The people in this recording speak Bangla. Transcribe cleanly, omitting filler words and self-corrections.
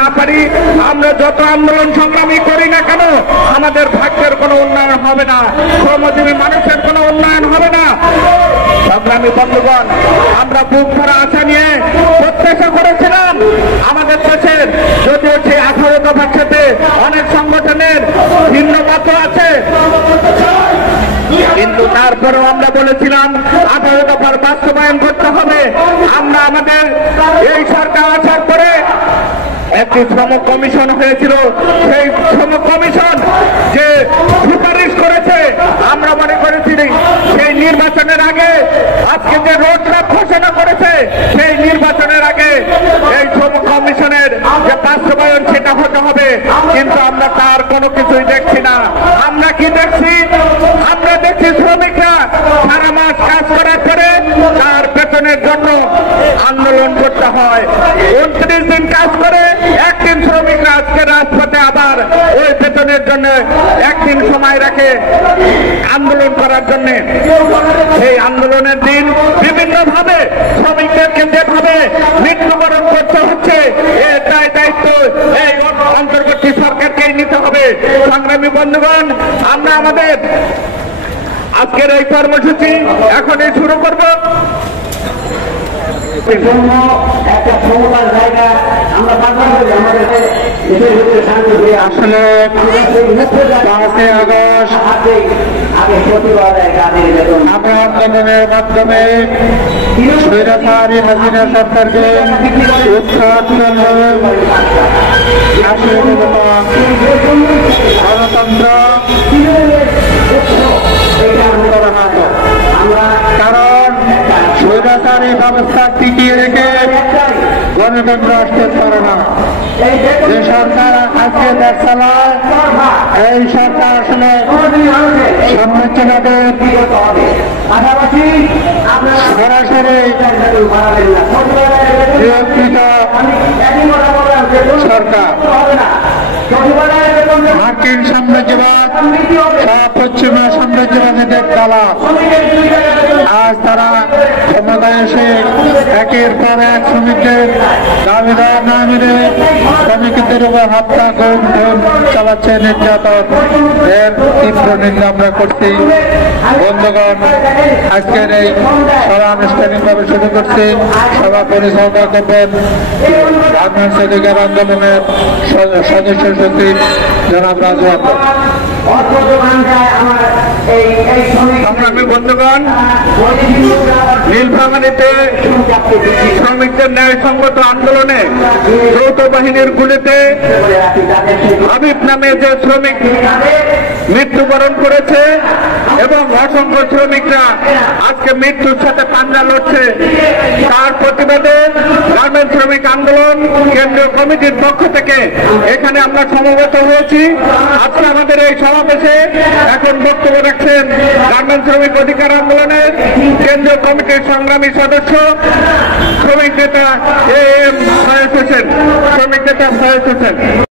না পারি, আমরা যত আন্দোলন সংগ্রামী করি না কেন আমাদের ভাগ্যের কোনো উন্নয়ন হবে না, শ্রমজীবী মানুষের কোনো উন্নয়ন হবে না। সংগ্রামী বন্ধুগণ, আমরা বুক ভরা আশা নিয়ে প্রত্যাশা করেছিলাম আমাদের দেশের, যদিও সেই 18 দফার সাথে অনেক সংগঠনের ভিন্ন মত আছে, কিন্তু তারপরেও আমরা বলেছিলাম 18 দফার বাস্তবায়ন করতে হবে। আমরা আমাদের এই সরকার আসার পরে একটি শ্রম কমিশন হয়েছিল, সেই শ্রম কমিশন যে সুপারিশ করেছে আমরা মনে করেছি সেই নির্বাচনের আগে, আজকে যে রোডম্যাপ ঘোষণা করেছে সেই নির্বাচনের আগে এই শ্রম কমিশনের যে বাস্তবায়ন সেটা হতে হবে, কিন্তু আমরা তার কোনো কিছুই দেখছি না। আমরা কি দেখছি? আমরা দেখছি শ্রমিকরা সারা মাস কাজ করার পরে তার বেতনের জন্য আন্দোলন করতে হয়। 29 দিন কাজ করে একদিন শ্রমিকরা আজকে রাজপথে আবার ওই বেতনের জন্য একদিন সময় রাখে আন্দোলন করার জন্য। এই আন্দোলনের দিন বিভিন্ন ভাবে শ্রমিকদেরকে যেভাবে মৃত্যুবরণ করতে হচ্ছে, এর দায়িত্ব এই অন্তর্বর্তী সরকারকেই নিতে হবে। সংগ্রামী বন্ধুগণ, আমরা আমাদের আজকের এই কর্মসূচি এখনই শুরু করব। আসলে 5 আগস্ট আমরা আন্দোলনের মাধ্যমে স্বৈরাচারী হাসিনা সরকারকে উৎখাত গণতন্ত্র কারণ স্বৈরাচারী ব্যবস্থা টিকিয়ে রেখে গণতন্ত্র আসতে পারে না। যে সরকার আজকে দেশ চালায়, এই সরকার আসলে সাম্রাজ্যবাদের সরাসরি নিয়ন্ত্রিত সরকার। মার্কিন সাম্রাজ্যবাদ, পশ্চিমা সাম্রাজ্যবাদীদের দালাল। আজ তারা ক্ষমতায় এসে একের পর এক শ্রমিকদের দাবিদার না মেনে শ্রমিকদের উপর হত্যা খুন চালাচ্ছে, নির্যাতন, এর তীব্র নিন্দা আমরা করছি। বন্ধুগণ, আজকের এই সভা আনুষ্ঠানিকভাবে শুরু করছি। সভা পরিচালনা করবেন গার্মেন্টস অধিকার আন্দোলনের সদস্য সচিব জনাব রাজু আহমেদ। সংগ্রামী বন্ধুগণ, নীলফামারীতে শ্রমিকদের ন্যায়সঙ্গত আন্দোলনে যৌথ বাহিনীর গুলিতে হাবিব নামে যে শ্রমিক মৃত্যুবরণ করেছে এবং অসংখ্য শ্রমিকরা আজকে মৃত্যুর সাথে পাঞ্জা লড়ছে, তার প্রতিবাদে গার্মেন্টস শ্রমিক আন্দোলন কেন্দ্রীয় কমিটির পক্ষ থেকে এখানে আমরা সমবেত হয়েছি। আজকে আমাদের এই সমাবেশে এখন বক্তব্য রাখছেন গার্মেন্টস শ্রমিক অধিকার আন্দোলনের কেন্দ্রীয় কমিটির সংগ্রামী সদস্য শ্রমিক নেতা ফয়েজ হোসেন।